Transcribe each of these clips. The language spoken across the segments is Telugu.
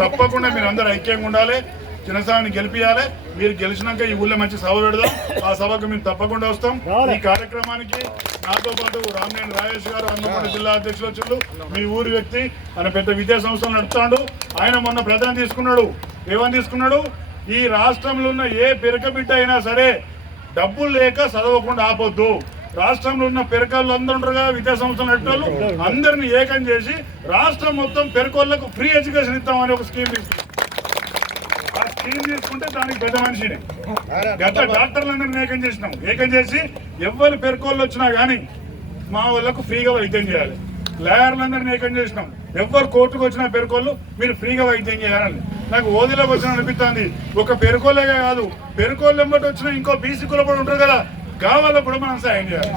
తప్పకుండా మీరు అందరూ ఐక్యంగా ఉండాలి. చిన్నస్వామిని గెలిపియాలి. మీరు గెలిచినాక ఈ ఊళ్ళో మంచి సభ పెడదాం. ఆ సభకు మేము తప్పకుండా వస్తాం. ఈ కార్యక్రమానికి నాతో పాటు రామనేని రాజేష్ గారు హన్మకొండ జిల్లా అధ్యక్షులు వచ్చారు. మీ ఊరి వ్యక్తి ఆయన పెద్ద విద్యా సంస్థలు నడుపుతాడు. ఆయన మొన్న ప్రధాని తీసుకున్నాడు. ఏమని తీసుకున్నాడు? ఈ రాష్ట్రంలో ఉన్న ఏ పిరక బిడ్డ అయినా సరే డబ్బులు లేక చదవకుండా ఆపొద్దు. రాష్ట్రంలో ఉన్న పెరకాళ్ళు అందరూ ఉంటారు కదా విద్యా సంస్థలు నడిపేవాళ్ళు అందరిని ఏకం చేసి రాష్ట్రం మొత్తం పెరకోళ్ళకు ఫ్రీ ఎడ్యుకేషన్ ఇస్తామని ఒక స్కీమ్ తీసుకున్నాం క్లీన్ చేసుకుంటే తీసుకుంటే దానికి పెద్ద మనిషిని. గత డాక్టర్లందరినీ ఏకం చేసినాం. ఏకం చేసి ఎవరు పెరుకోళ్ళు వచ్చినా కానీ మా వాళ్ళకు ఫ్రీగా వైద్యం చేయాలి. లాయర్లందరినీ ఏకం చేసినాం. ఎవరు కోర్టుకు వచ్చినా పెరుకోళ్ళు మీరు ఫ్రీగా వైద్యం చేయాలని. నాకు ఓదిలోకి వచ్చిన అనిపిస్తుంది. ఒక పెరుకోలే కాదు పెరుకోళ్ళు ఎంబటి వచ్చినా ఇంకో బీసీ కులపడి ఉంటారు కదా కావాలప్పుడు కూడా మనం సాయం చేయాలి.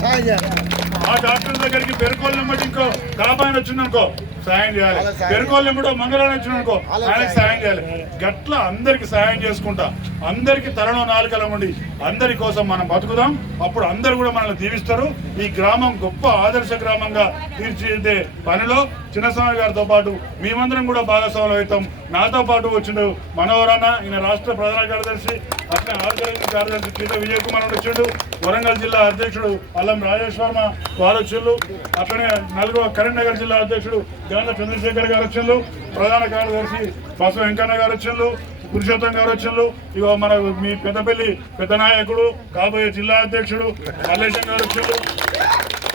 ఆ డాక్టర్ దగ్గరికి పెరుకోళ్ళు ఎంబటి ఇంకో కాపాయన వచ్చిందనుకో సాయం చేయాలి. పెరుకోళ్ళు ఎంబడో మంగళవారం వచ్చిందనుకో ఆయనకి సాయం చేయాలి. గట్ల అందరికి సాయం చేసుకుంటా. అందరికి తరణం నాలుకల ఉండి అందరి కోసం మనం బతుకుదాం. అప్పుడు అందరు కూడా మనల్ని దీవిస్తారు. ఈ గ్రామం గొప్ప ఆదర్శ గ్రామంగా తీర్చిదిద్దే పనిలో చిన్నస్వామి గారితో పాటు మేమందరం కూడా భాగస్వాములు అవుతాం. నాతో పాటు వచ్చిండు మనోహరన్న ఈయన రాష్ట్ర ప్రధాన కార్యదర్శి అట్లే ఆర్గనైజింగ్ కార్యదర్శి చీత విజయ్ కుమార్ వచ్చిండు. వరంగల్ జిల్లా అధ్యక్షుడు అల్లం రాజేష్ వర్మ వారు వచ్చిండు అట్లనే నలుగురు కరీంనగర్ జిల్లా అధ్యక్షుడు గాంధ చంద్రశేఖర్ గారు వచ్చిండు ప్రధాన కార్యదర్శి బస వెంకన్న గారు వచ్చిండు పురుషోత్తం గారు వచ్చిండు ఇగో మన మీ పెద్దపల్లి పెద్ద నాయకుడు కాబోయే జిల్లా అధ్యక్షుడు మల్లేశం గారు వచ్చిండు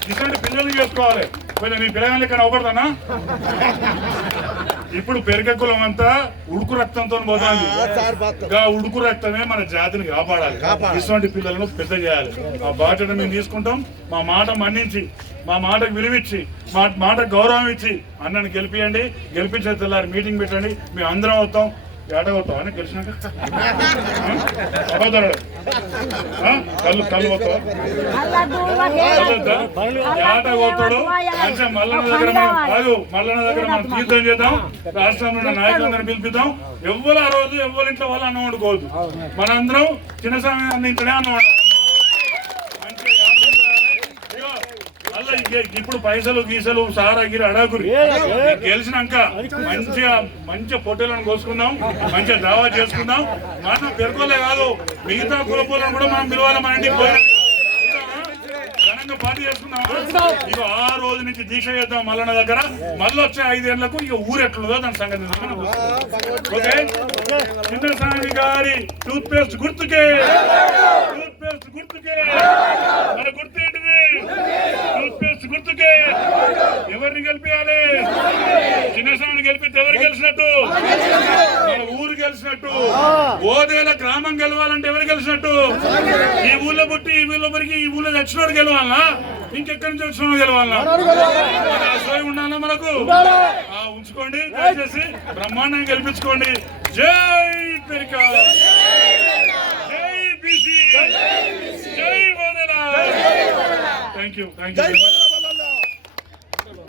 ఇటువంటి పిల్లలు చేసుకోవాలి. కొంచెం నీ పిల్లగాళ్ళు ఇక్కడ అవపడతానా ఇప్పుడు పెరగ కులం అంతా ఉడుకు రక్తంతో పోతుంది. ఉడుకు రక్తమే మన జాతిని కాపాడాలి. ఇటువంటి పిల్లలను పెద్ద చేయాలి. ఆ బాధ్యత మేము తీసుకుంటాం. మా మాట మన్నించి మా మాటకు విలువిచ్చి మా మాట గౌరవం ఇచ్చి అన్నని గెలిపియండి. గెలిపించే తెల్లారి మీటింగ్ పెట్టండి. మేము అందరం అవుతాం ఏట అవుతాం అని గెలిచినాక? అబద్ధాలు కళ్ళు కళ్ళు అవుతావా ఏట మంచిగా మల్లన్న దగ్గర మనం కాదు మల్లన్న దగ్గర మనం తీర్థం చేద్దాం రాష్ట్రంలో ఉన్న నాయకులందరినీ పిలిపిద్దాం. ఎవ్వరు ఆ రోజు ఎవ్వరి ఇంట్లో వాళ్ళు అన్నం వండుకోవద్దు. మనందరం చిన్నస్వామి అందించడే అన్నం వండుకోవాలి మంచిగా యాత్రలు చేయాలి. ఇగో, మళ్ళా ఇక- ఇప్పుడు పైసలు గీసలు సారా గిరి అడాకురి. గెలిచినాక మంచిగా మంచిగా పొట్టేలను కోసుకుందాం మంచిగా దావా చేసుకుందాం. మనం పెరుకోలే కాదు మిగతా కులపోలను కూడా మనం పిలవాలి మన ఇంటికి పోయి. ఘనంగా పార్టీ చేసుకుందాం ఇక ఆ రోజు నుంచి దీక్ష చేద్దాం మల్లన్న దగ్గర. మళ్ళీ వచ్చే ఐదేళ్ళకు ఇక ఊరు ఎట్లుందో దాని సంగతి. ఓకే? చిన్నస్వామి గారి టూత్ పేస్ట్ గుర్తుకే. టూత్ పేస్ట్ గుర్తుకే మన గుర్తు ఏంటిది టూత్ పేస్ట్ గుర్తుకే గెలిపించాలి చిన్నస్వామిని గెలిపితే ఎవరు గెలిచినట్టు? మన ఊరు గెలిచినట్టు? ఓదేల గ్రామం గెలవాలంటే ఎవరు గెలిచినట్టు? ఈ ఊళ్ళో పుట్టి ఈ ఊళ్ళో పెరిగి ఈ ఊళ్ళో చచ్చినోడు గెలవాలనా ఇంకెక్కడి నుంచి వచ్చినోడు గెలవాలనా ఆశ్రయం ఉండాలా మనకు? ఆ, ఉంచుకోండి దయచేసి బ్రహ్మాండంగా గెలిపించుకోండి. జై పెరికా. జై బీసీ. జై థ్యాంక్ యూ థ్యాంక్ యూ